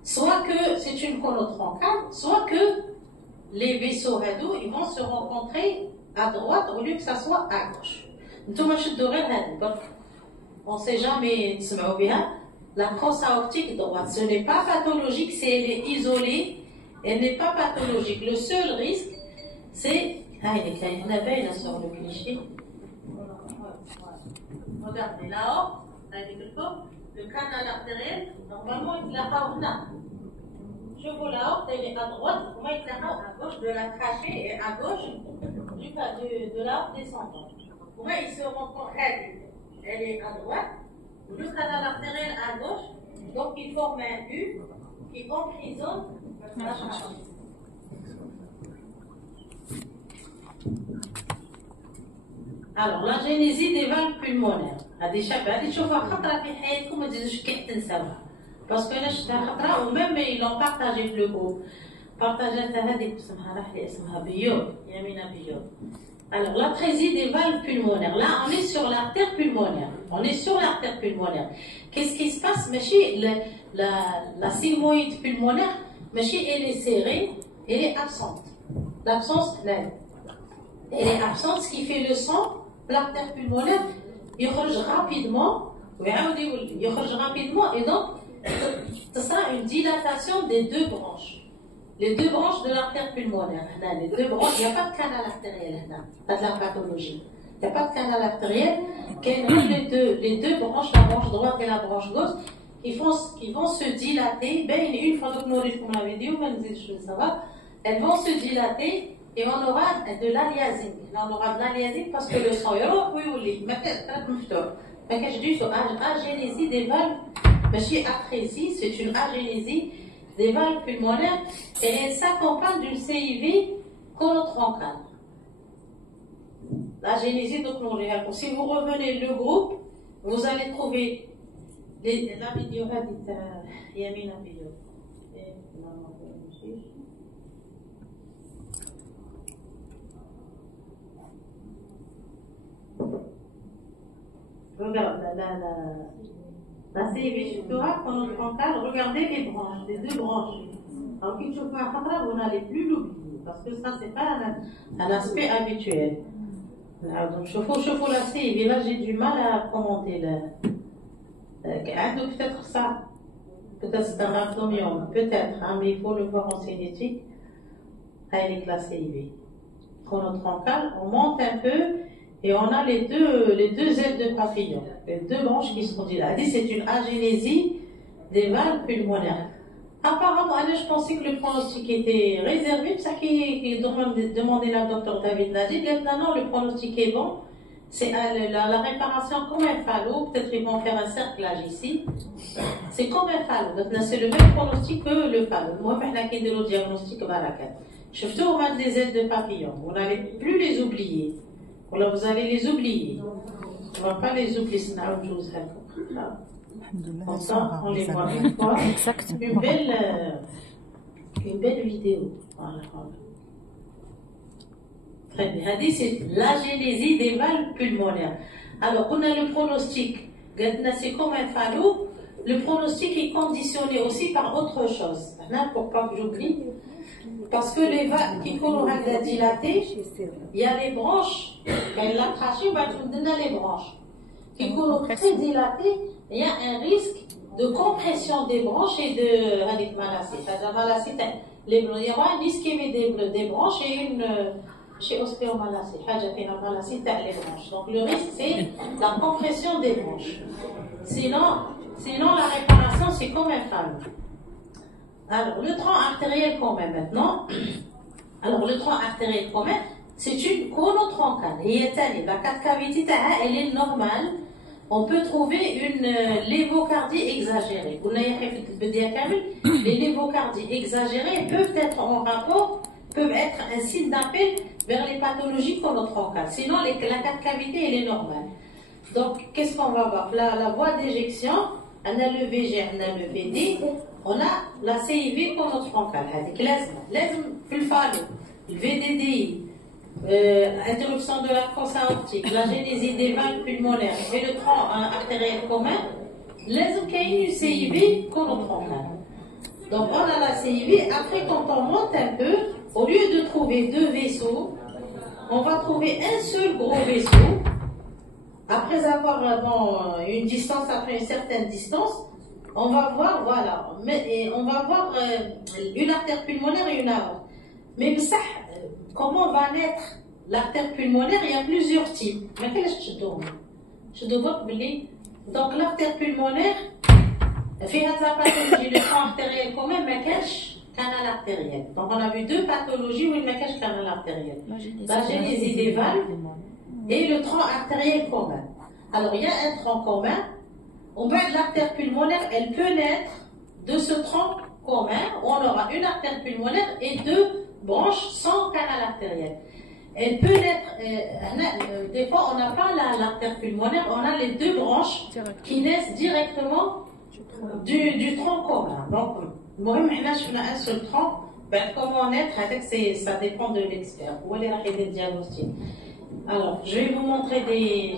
soit que c'est une conotroncale, soit que les vaisseaux radiaux, ils vont se rencontrer à droite au lieu que ça soit à gauche. On ne sait jamais, la crosse aortique droite, ce n'est pas pathologique si elle est isolée, elle n'est pas pathologique. Le seul risque, c'est on avait là sur le cliché. Regardez là-haut, le canal artériel, normalement il est là-bas. Je vois la horte, elle est à droite, moi il est là à gauche de la trachée et à gauche de la horte descendante. Pour moi, ils se rencontrent, elle est à droite, le canal artériel à gauche, donc il forme un U qui emprisonne la trachée. Alors, la génésie des valves pulmonaires. هذه تشوفها خطرة في حياتكم ما تزيدوش كي تنساوها. باسكو أنا شفتها خطرة وميم يلون بارطاجي في لو جروب. بارطاجات هذيك اسمها راح لي اسمها بيور، يمينة بيور. Alors, l'atrésie des valves pulmonaires. Là, on est sur l'artère pulmonaire. On est sur l'artère pulmonaire. Qu'est-ce qui se passe? La sigmoïde pulmonaire, elle est serrée, elle est absente. L'absence, elle est absente, ce qui fait le sang, l'artère pulmonaire, il sort rapidement, et donc, ce sera une dilatation des deux branches. Les deux branches de l'artère pulmonaire. Les deux branches, il n'y a pas de canal artériel là, pas de la pathologie. Il n'y a pas de canal artériel. Les deux branches, la branche droite et la branche gauche, qui vont se dilater. Une fois que nous l'avons dit, elles vont se dilater et on aura de l'aliasine. On aura de l'aliasine parce que le sang est je dis agénésie des valves. Atrésie, c'est une agénésie des valves pulmonaires et elle s'accompagne d'une CIV colotroncale. La génésie, donc, si vous revenez le groupe, vous allez trouver la vidéo, il y a mis la vidéo. Regarde, la CIV colotroncale, regardez les branches, les deux branches. Alors, vous n'allez plus l'oublier, parce que ça, c'est pas un aspect habituel. Alors, donc, chauffe la CIV, là, j'ai du mal à commenter. Peut-être ça, peut-être c'est un rhabdomium, peut-être, hein, mais il faut le voir en cinétique. Avec la CIV colotroncale, on monte un peu. Et on a les deux ailes de papillon, les deux branches qui sont dilatées. C'est une agénésie des valves pulmonaires. Apparemment, je pensais que le pronostic était réservé, c'est ça qui demandait la docteur David Nadir. Maintenant, le pronostic est bon. C'est la réparation comme un phallo. Peut-être ils vont faire un cerclage ici. C'est comme un phallo. C'est le même pronostic que le phallo. Moi, je vais le diagnostic barakat. Je fais au moins des ailes de papillon. Vous n'allez plus les oublier. Alors vous allez les oublier. On ne va pas les oublier, c'est une chose. Comme ça, on les voit une fois. Une belle vidéo. Voilà. Très bien. C'est l'agénésie des valves pulmonaires. Alors, on a le pronostic. C'est comme un phallo. Le pronostic est conditionné aussi par autre chose. Pour pas que j'oublie. Parce que les valves qui commencent à dilater, il y a les branches, la trachée va nous donner les branches. Qui commencent très dilatées, il y a un risque de compression des branches et de malacie. C'est-à-dire malacie, il y aura une ischémie des branches et une chez ostéomalacie. Malacie, les branches. Donc le risque, c'est la compression des branches. Sinon la réparation, c'est comme un phallus. Alors, le tronc artériel commun maintenant. Alors, le tronc artériel commun, c'est une colotroncale. La cavité, elle est normale. On peut trouver une lévocardie exagérée. Les lévocardies exagérées peuvent être en rapport, peuvent être un signe d'appel vers les pathologies colotroncales. Sinon, la cavité, elle est normale. Donc, qu'est-ce qu'on va voir? La voie d'éjection, on a le VG, on a le VD. On a la CIV colotroncale, le VDDI, interruption de la fosse aortique, la génésie des valves pulmonaires et le tronc artériel commun, les une CIV colotroncale. Donc on a la CIV, après quand on monte un peu, au lieu de trouver deux vaisseaux, on va trouver un seul gros vaisseau. Après avoir une distance, après une certaine distance, on va voir, voilà, on va voir une artère pulmonaire et une aorte. Mais comment va naître l'artère pulmonaire? Il y a plusieurs types. Mais je dois donc l'artère pulmonaire, fait la pathologie, le tronc artériel commun, mais cache canal artériel. Donc on a vu deux pathologies où il me cache canal artériel. La génésie des valves et le tronc artériel commun. Alors il y a un tronc commun. On voit que l'artère pulmonaire, elle peut naître de ce tronc commun. On aura une artère pulmonaire et deux branches sans canal artériel. Elle peut naître, des fois on n'a pas l'artère pulmonaire, on a les deux branches qui naissent directement du tronc commun. Donc, moi, on a un seul tronc. Comment naître, ça dépend de l'expert. Où est le diagnostic? Alors, je vais vous montrer des...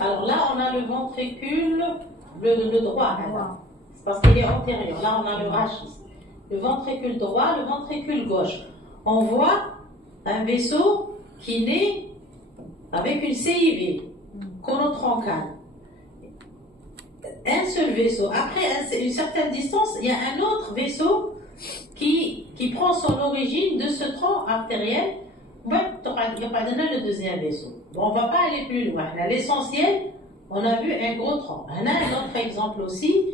Alors là, on a le ventricule, le droit. C'est parce qu'il est antérieur. Là, on a le rachis. Le ventricule droit, le ventricule gauche. On voit un vaisseau qui naît avec une CIV, conotroncal. Un seul vaisseau. Après une certaine distance, il y a un autre vaisseau qui prend son origine de ce tronc artériel. Il n'y a pas le deuxième vaisseau. Bon, on ne va pas aller plus loin. L'essentiel, on a vu un gros tronc. On a un autre exemple aussi.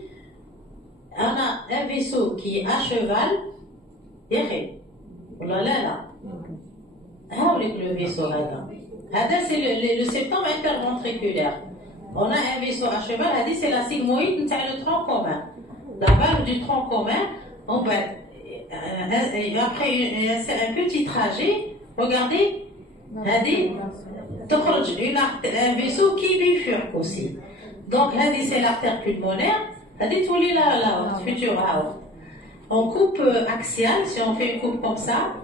On a un vaisseau qui est à cheval. Oh là là là. Ah, le vaisseau là-dedans. C'est le septum interventriculaire. On a un vaisseau à cheval, c'est la sigmoïde, c'est le tronc commun. La valve du tronc commun, après un petit trajet, regardez, un vaisseau qui bifurque aussi. Donc, c'est l'artère pulmonaire, tous les la future aorte. En coupe axiale, si on fait une coupe comme ça,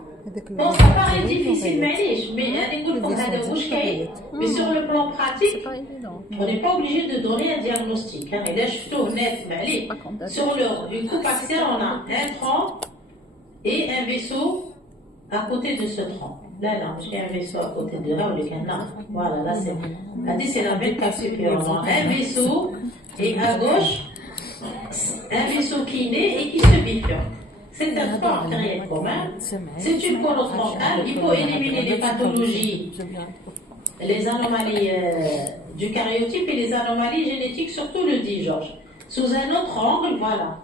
bon, ça paraît difficile, mais sur le plan pratique, on n'est pas obligé de donner un diagnostic. Et là, je suis honnête, sur une coupe axiale, on a un tronc et un vaisseau à côté de ce tronc. Là, j'ai un vaisseau à côté de là, voilà, là, c'est la veine cave supérieure. Un vaisseau et à gauche, un vaisseau qui naît et qui se bifurque. C'est un tronc artériel commun, c'est une conotroncale. Il faut éliminer les pathologies, les anomalies du cariotype et les anomalies génétiques, surtout le dit Georges. Sous un autre angle, voilà.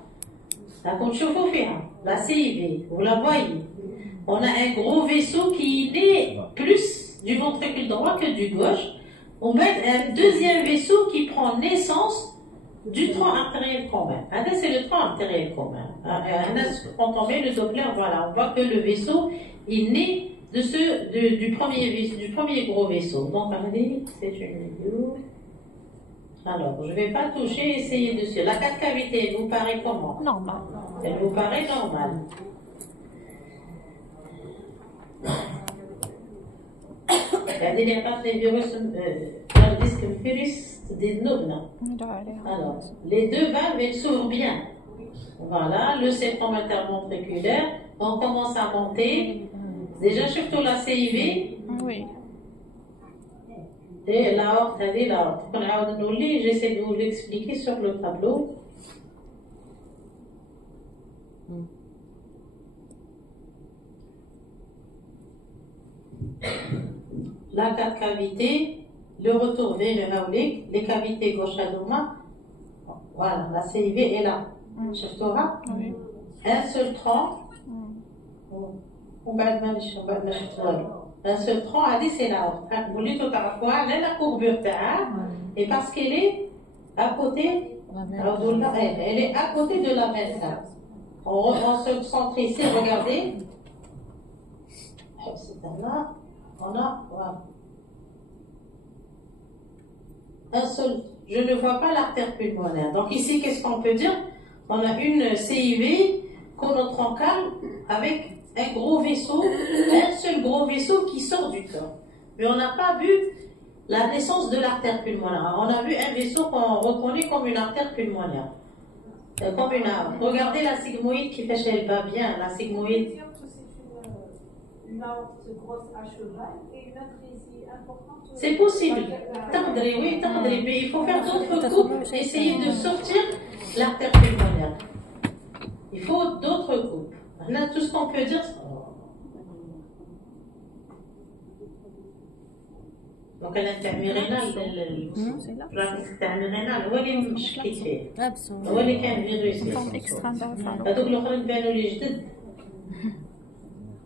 La conchophophéa, la CIV, vous la voyez. On a un gros vaisseau qui naît plus du ventricule droit que du gauche. On met un deuxième vaisseau qui prend naissance du tronc artériel commun. C'est le tronc artériel commun. Quand on met le Doppler, voilà, on voit que le vaisseau est né du premier gros vaisseau. Donc, c'est une vidéo. Alors, je ne vais pas toucher, essayer dessus. La quatre cavités, elle vous paraît comment? Normal. Elle vous paraît normale. Il n'y a pas de virus, le disque virus des nobles. Alors, les deux valves, elles s'ouvrent bien. Voilà, le septum interventriculaire. On commence à monter. Déjà, surtout la CIV. Oui. Et l'aorte, j'essaie de vous l'expliquer sur le tableau. La quatre cavités, le retour vers le haoulik, les cavités gauche à droite. Voilà, la CIV est là. Oui. Un seul tronc. Un seul tronc, c'est l'aorte. Vous dites tout à fois, la courbure, et parce qu'elle est à côté, elle est à côté de la veine. On se centre ici, regardez. C'est là. On a, voilà. Un seul, je ne vois pas l'artère pulmonaire. Donc ici, qu'est-ce qu'on peut dire? On a une CIV conotroncale avec un gros vaisseau, un seul gros vaisseau qui sort du corps. Mais on n'a pas vu la naissance de l'artère pulmonaire. On a vu un vaisseau qu'on reconnaît comme une artère pulmonaire. Comme une arme. Regardez la sigmoïde qui fait chez elle va bien, la sigmoïde. Une aorte grosse à cheval et une atrésie importante. C'est possible. Tardré, oui, tardré. Mais il faut faire d'autres coupes, essayer de sortir l'artère pulmonaire. Il faut d'autres coupes. Là, tout ce qu'on peut dire, donc الانتعمي رينال هو اللي مشكل فيه هو اللي كان فيروس هذوك الاخرين بانوا لي جدد.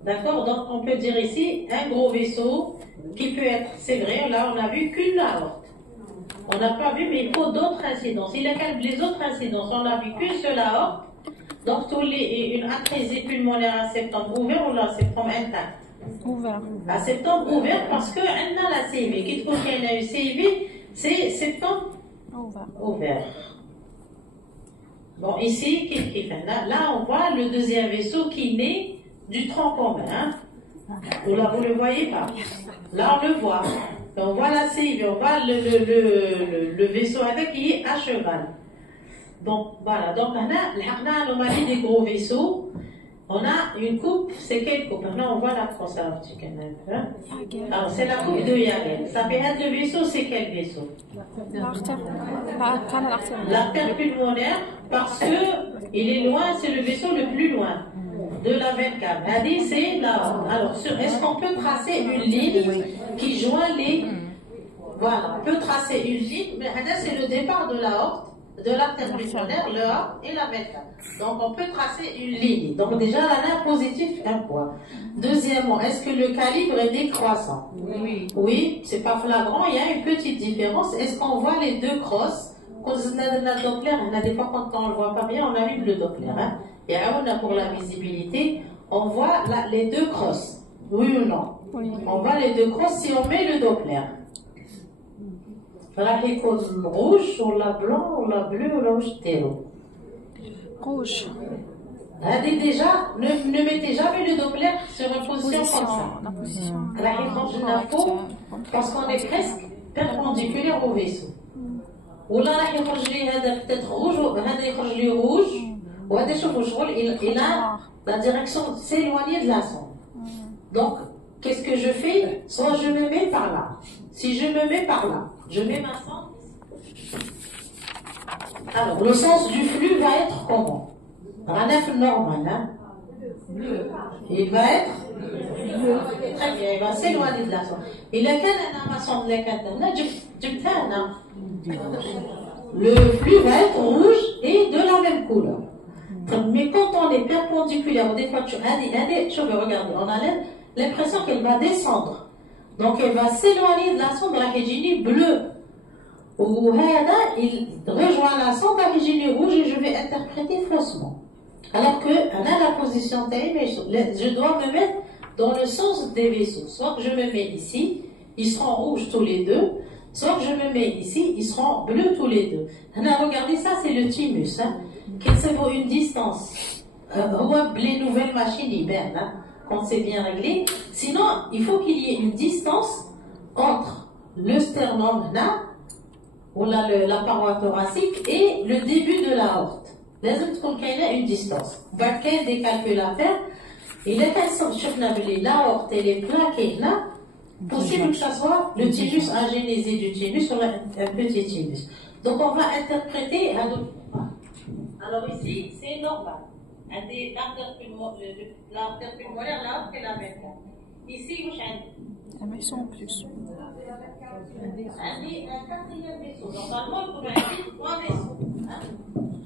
D'accord, donc on peut dire ici un gros vaisseau qui peut être, c'est vrai, là on a vu qu'une aorte. On n'a pas vu, mais il faut d'autres incidences. Il y a les autres incidences, on n'a vu qu'une seule aorte. Donc une atrésie pulmonaire à septum ouvert ou là septum intact. Ouvert. À septum ouvert parce que on a la CIV. Qui trouve qu'il y a une CIV, c'est septum ouvert. Bon, ici, là on voit le deuxième vaisseau qui naît du tronc commun. Ou là, vous ne le voyez pas. Là, on le voit. Et on voit la CV, on voit le vaisseau avec qui est à cheval. Donc, voilà. Donc, on a anomalie des gros vaisseaux. On a une coupe, c'est quelle coupe? Maintenant, on voit la France arctique. Alors, c'est la coupe de Yagel. Ça peut être le vaisseau, c'est quel vaisseau? L'artère pulmonaire, parce que il est loin, c'est le vaisseau le plus loin de la veine cave. Hadi, c'est là. Alors, est-ce qu'on peut tracer une ligne qui joint les. Voilà, on peut tracer une ligne, mais Hadi, c'est le départ de l'aorte, de l'artère pulmonaire, le A et la veine cave. Donc, on peut tracer une ligne. Donc, déjà, là, un positif, un point. Deuxièmement, est-ce que le calibre est décroissant? Oui. Oui, c'est pas flagrant, il y a une petite différence. Est-ce qu'on voit les deux crosses? Quand on a le Doppler, on a des fois quand on ne le voit pas bien, on allume le Doppler. Hein? Et on a pour la visibilité, on voit les deux crosses. Oui ou non? Oui. On voit les deux crosses si on met le Doppler. Là, il y a rouge, ou la blanc, ou la bleue, ou la rouge. Rouge. Déjà, ne mettez jamais le Doppler sur une position comme ça. Là, il change d'info parce qu'on est presque perpendiculaire au vaisseau. Ou là, il change peut-être rouge, il change rouge, ou il a la direction s'éloigner de la sonde. Donc, qu'est-ce que je fais? Soit je me mets par là. Si je me mets par là, je mets ma sonde ici. Alors, le sens du flux va être comment? Ranef normal, hein? Il va être très bien, il va s'éloigner de la sonde. Il a qu'un ma sonde, le flux va être rouge et de la même couleur. Mais quand on est perpendiculaire, des fois, regardez, on a l'impression qu'elle va descendre. Donc elle va s'éloigner de la sonde, la régine bleue. Ou il rejoint la sonde, la régine rouge, et je vais interpréter faussement. Alors que on a la position mais je dois me mettre dans le sens des vaisseaux. Soit que je me mets ici, ils seront rouges tous les deux. Soit que je me mets ici, ils seront bleus tous les deux. Regardez ça, c'est le thymus. Hein, qui vaut une distance. Les nouvelles machines hibernent, hein, quand c'est bien réglé. Sinon, il faut qu'il y ait une distance entre le sternum là, ou la paroi thoracique, et le début de l'aorte. لازم تكون كاينه une distance. بعد كاين des calculs à faire. إلا كان شفنا بلي l'aorte elle est plaquée là, possible que ça soit le thymus agénésé du thymus ou un petit thymus. Donc on va interpréter. Alors ici c'est normal. L'artère pulmonaire là, c'est la même. Ici où j'ai un vaisseau en plus. Un quatrième vaisseau. Normalement il faudrait avoir trois vaisseaux.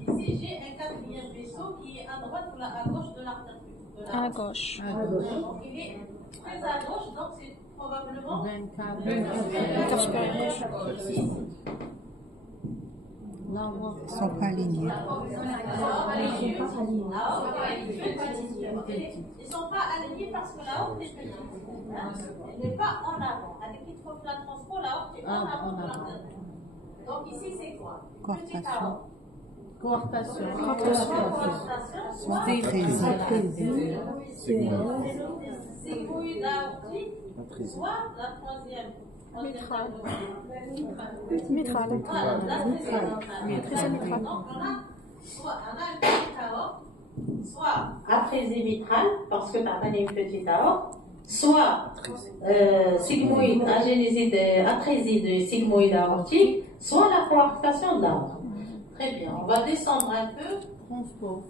Ici, j'ai un quatrième vaisseau qui est à droite ou à gauche de l'artère. À gauche. Donc, il est très à gauche, donc c'est probablement L'artère supérieure. Ils ne sont pas alignés. Ils ne sont pas alignés parce que la haute est petite. Elle n'est pas en avant. Avec qui trouve la transpo, la haute est en avant de l'artère. Donc ici, c'est quoi? Petite aorte. Coartation. Sigmoïde aortique, soit la troisième. Mitrale. Donc on a une petite aorte, soit aprésie mitrale, parce que tu as une petite aorte, soit sigmoïde aprésie de sigmoïde aortique, soit la coartation de l'aorte. Très bien, on va descendre un peu. Transport.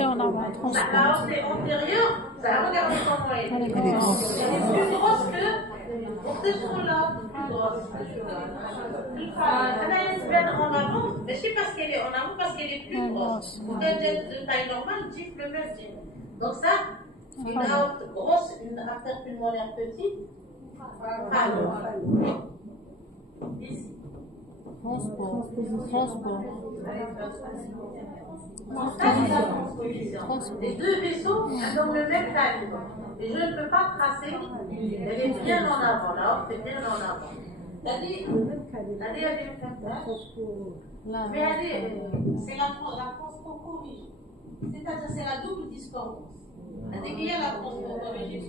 En avant, transport. La haute est antérieure, ça va regarder comment elle est. Elle est plus grosse que. Pour ce là, plus grosse. Elle est en avant, mais c'est parce qu'elle est en avant, parce qu'elle est plus grosse. Pour qu'elle est de taille normale, type le même type. Donc ça, une aorte grosse, une artère pulmonaire petite. Alors. Ici. Transport. Les deux vaisseaux ont le même calibre. Et je ne peux pas tracer. Elle est bien en avant. La haute est bien en avant. C'est-à-dire, elle est mais c'est la transpo corrigée. C'est-à-dire c'est la double discordance. Il y a la transpontologie,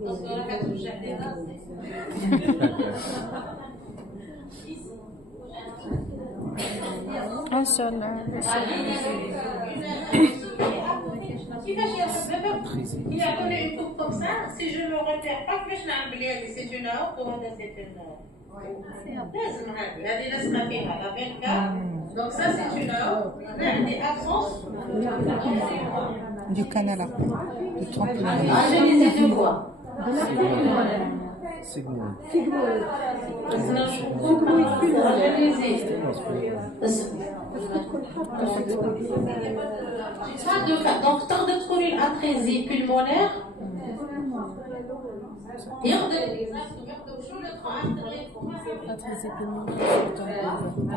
donc on a qu'à toucher les nains. Un seul. Il a donné une coupe comme ça. Si je ne le repère pas, c'est une heure pour c'est une heure. Donc ça c'est une heure. Des absences Du canal artère. Du tronc canal. Ah, je disais de quoi? Donc, tant de trouver une atrésie pulmonaire,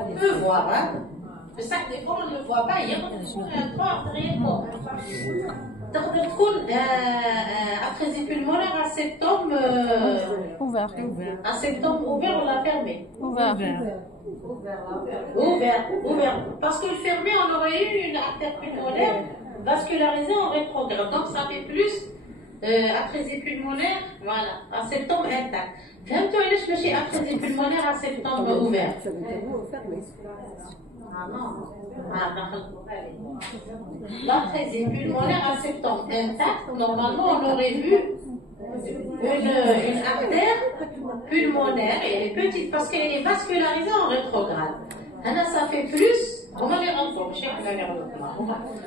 on peut voir, hein? Mais ça, des fois, on ne le voit pas. Il y a un tronc artériel تقدر تكون atrésie pulmonaire à septum Ouvert. À septum ouvert ou la fermé? Ouvert. Ouvert. Parce que le fermé, on aurait eu une artère pulmonaire vascularisée en rétrograde. Donc ça fait plus atrésie pulmonaire, voilà, à septum intact. فهمتوا علاش ماشي atrésie pulmonaire à septum ouvert? Ah non. L'atrésie pulmonaire à septum intact, normalement on aurait vu une artère pulmonaire, et elle est petite parce qu'elle est vascularisée en rétrograde. Là, ça fait plus, on va les rendre,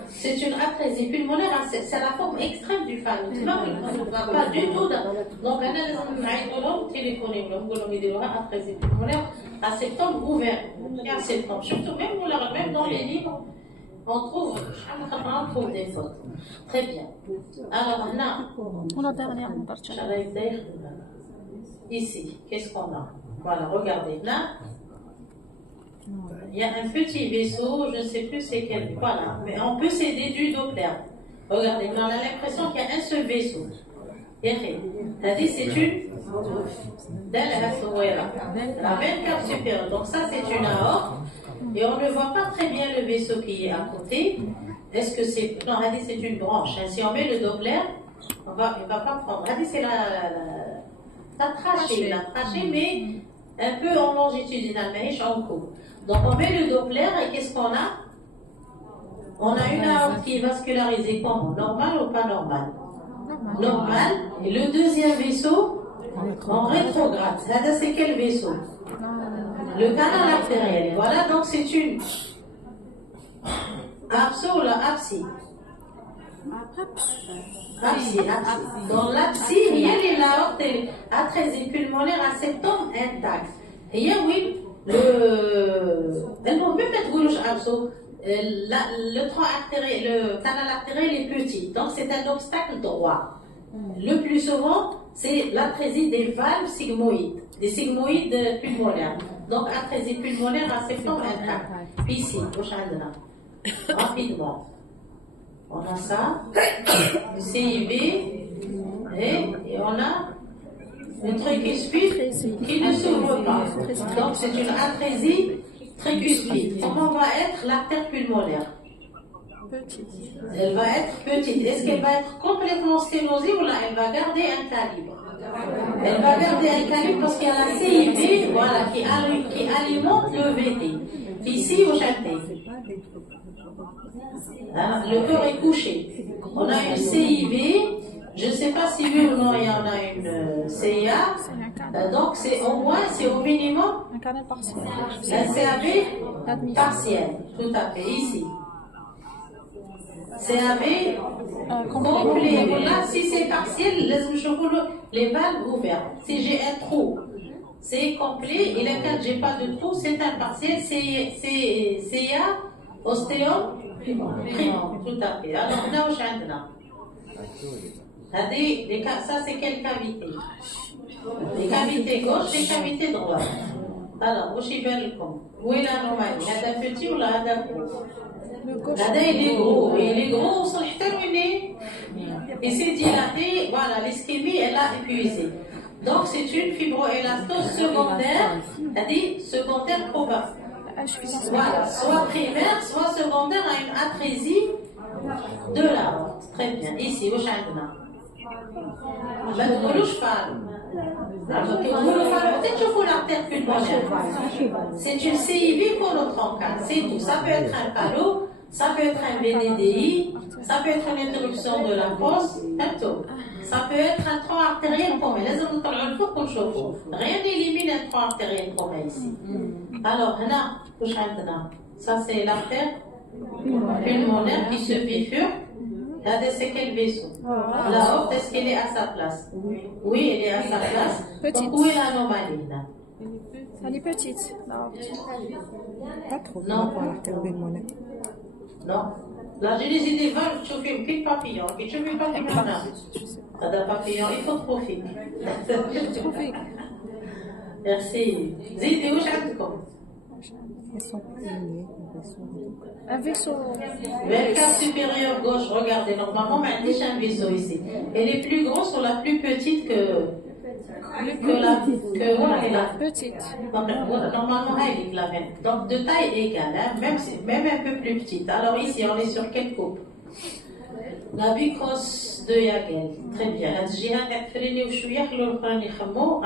c'est une atrésie pulmonaire, c'est la forme extrême du phallus. Pas du tout. Donc, on a atrésie pulmonaire à septum ouvert. Surtout même dans les livres, on trouve des fautes. Très bien. Alors là, On a dernièrement parti. ici, qu'est-ce qu'on a? Voilà, regardez là. Il y a un petit vaisseau, je ne sais plus c'est quel. Voilà, mais on peut s'aider du Doppler. Regardez, on a l'impression qu'il y a un seul vaisseau. C'est-à-dire c'est une la 24 supérieure. Donc ça c'est une aorte. Et on ne voit pas très bien le vaisseau qui est à côté. Est-ce que c'est... Non, c'est une branche. Si on met le Doppler, il ne va pas prendre. C'est la trachée, mais un peu en longitudinal, mais en cours. Donc on met le Doppler et qu'est-ce qu'on a? On a une aorte qui est vascularisée comment? Normal ou pas normal? Normal. Et le deuxième vaisseau en rétrograde. C'est quel vaisseau? Le canal artériel. Voilà, donc c'est une abso ou la absie? Absie. Dans l'absie, il y a l'aorte atrésie pulmonaire à septum intact. Il y a oui le tronc artériel, le canal artériel est petit, donc c'est un obstacle droit. Le plus souvent, c'est l'atrésie des valves sigmoïdes, des sigmoïdes pulmonaires. Donc atrésie pulmonaire à septum intact. Puis ici, rapidement. On a ça, le CIV, et on a le tricuspide qui ne s'ouvre pas. Donc c'est une atrésie tricuspide. Comment va être l'artère pulmonaire? Elle va être petite. Est-ce qu'elle va être complètement sténosée ou là elle va garder un calibre? Elle va garder un calibre parce qu'il y a la CIV, voilà, qui alimente le VT. Ici au château. Le cœur est couché. On a une CIV. Je ne sais pas si oui ou non il y en a une CIA. Donc c'est au moins, c'est au minimum Un canal partiel. un CAV partiel. Tout à fait, ici. CAV complet. Voilà, si c'est partiel, les valves ouvertes. Si j'ai un trou, c'est complet. Et là, quand j'ai pas de trou, c'est un partiel. C'est CIA, ostéum, primum. Tout à fait. Alors, là, où ça, c'est quelle cavité? Les cavités gauche, les cavités droite. Alors, où est l'anomalie? Là, d'un petit ou là, d'un gros? Là, il est gros. Et il est gros, on s'en terminé. Et c'est dilaté. Voilà, l'ischémie, elle a épuisé. Donc, c'est une fibroélastose secondaire, c'est-à-dire secondaire probable. insuffisance Voilà, soit primaire, soit secondaire à une atrésie de l'aorte. Très bien. Ici, où عندنا ما تقولوش فالو. تقولوا فالو تشوفوا l'artère pulmonaire. C'est une CIV conotroncale, c'est tout. Ça peut être un palo, ça peut être un VDDI, ça peut être une interruption de la fosse, ça peut être un tronc artériel commun. لازم نطلعوا الفوق ونشوفوا. Rien n'élimine un tronc artériel commun ici. Alors, هنا واش عندنا؟ Ça c'est l'artère pulmonaire qui se bifurque. Regardez, c'est quel vaisseau? L'aorte, est-ce qu'elle est à sa place? Oui, elle est à sa place. Petite. Donc, où est l'anomalie là? Elle est petite. Pas trop. Non. Pour l'artère pulmonaire. Non. La génésie des valves, tu fais un petit papillon. Et tu fais pas du canard. T'as un papillon hypotrophique. Merci. Zidé, où j'attends? Elles sont pliées. Un vaisseau. Vers le cap supérieur gauche, regardez, normalement, il y a un vaisseau ici. Elle est plus grosse ou la plus petite que la Petite. Normalement, elle est la même. Donc, de taille égale, hein, même un peu plus petite. Alors ici, on est sur quelle coupe? La bicrosse de Yagel. Très bien.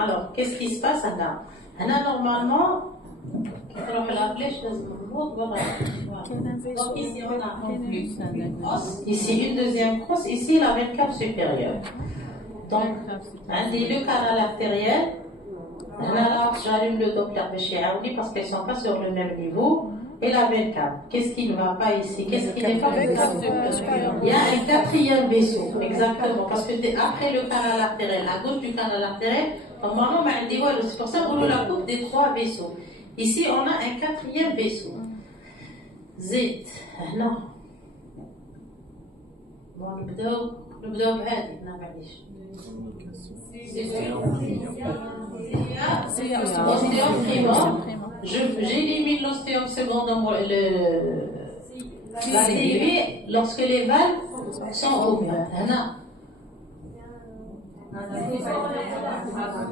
Alors, qu'est-ce qui se passe là? Normalement, donc ici on a une crosse, ici une deuxième crosse, ici la veine cave supérieure. Donc, le canal artériel, là j'allume le Doppler chez Aouli parce qu'elles ne sont pas sur le même niveau, et la veine cave. Qu'est-ce qui ne va pas ici? Qu'est-ce qui n'est pas supérieur? Il y a un quatrième vaisseau, exactement, parce que après le canal artériel, à gauche du canal artériel, normalement, c'est pour ça qu'on a la coupe des trois vaisseaux. Ici, on a un quatrième vaisseau. زيت هنا نبداو بهذه هنا معليش l'ostéum primum. J'élimine l'ostéum secondum la CIV lorsque les valves sont ouvertes.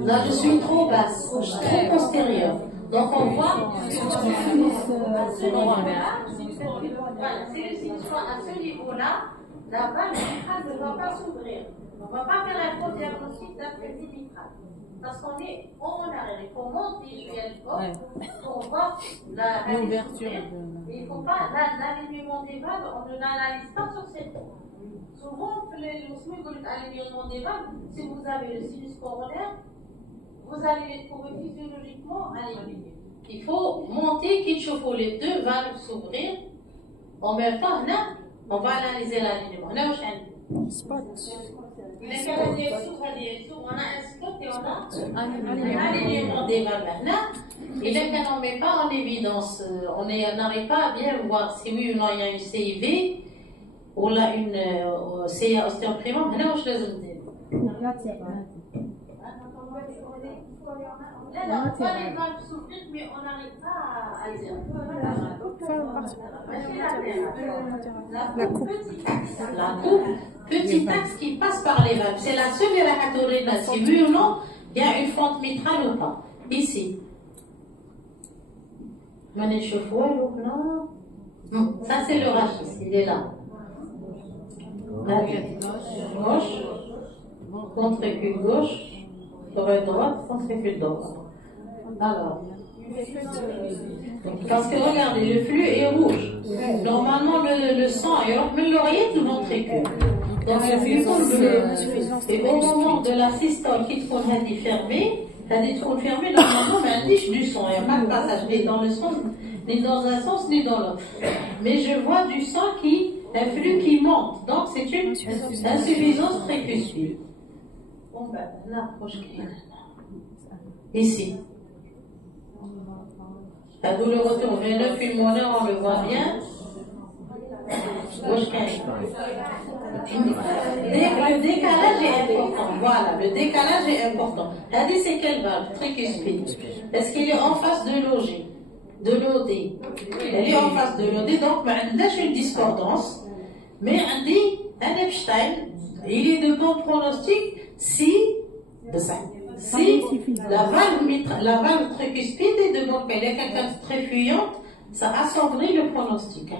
Là je suis trop basse, trop postérieure. Donc on voit voilà, si le signe à ce niveau-là, la valve mitrale ne va pas s'ouvrir. On ne va pas faire un faux diagnostic d'asphyxie mitrale. Parce qu'on est en arrière. Il faut monter pour voir l'ouverture. Il ne faut pas, l'alignement des valves, on ne l'analyse pas sur cette voie. Souvent, l'alignement des valves, si vous avez le sinus coronaire, vous allez les trouver physiologiquement alignés. Il faut monter, qu'il faut les deux valves s'ouvrir. En même temps, on va analyser l'alignement. On a un spot. On a un spot et on a un alignement des valves. Et là, quand on ne met pas en évidence, on n'arrive pas à bien voir si oui ou non il y a une CIV ou là une CA ostéum primum. On a Là, on voit les valves s'ouvrir, mais on n'arrive pas à dire. La coupe, petit axe qui passe par les valves. C'est la seule éradicatorée. Si oui ou non, il y a une fente mitrale ou pas. Ici. Ça, c'est le rachis. Il est là. Gauche. Contre-écule gauche. Oreille droite, contre-écule droite. Alors, parce que regardez, le flux est rouge. Normalement, le sang est même l'oreillette, le ventricule. Donc, le flux est bleu. Et au moment de la systole qui trouve fermée, normalement, mais un tige du sang. Il n'y a pas de passage ni dans le sens, ni dans un sens, ni dans l'autre. Mais je vois du sang un flux qui monte. Donc, c'est une insuffisance précuspide. Bon, ben, là, ici. D'où le retour veineux pulmonaire, on le voit bien. Le décalage est important. Voilà, le décalage est important. Regardez, c'est quelle valve? Tricuspide. Est-ce qu'il est en face de l'OG? De l'OD? Elle est en face de l'OD, donc on a une discordance. Mais on dit, un Epstein, il est de bon pronostic si la valve tricuspide est de bon, elle est quelqu'un de très fuyante, ça assombrit le pronostic.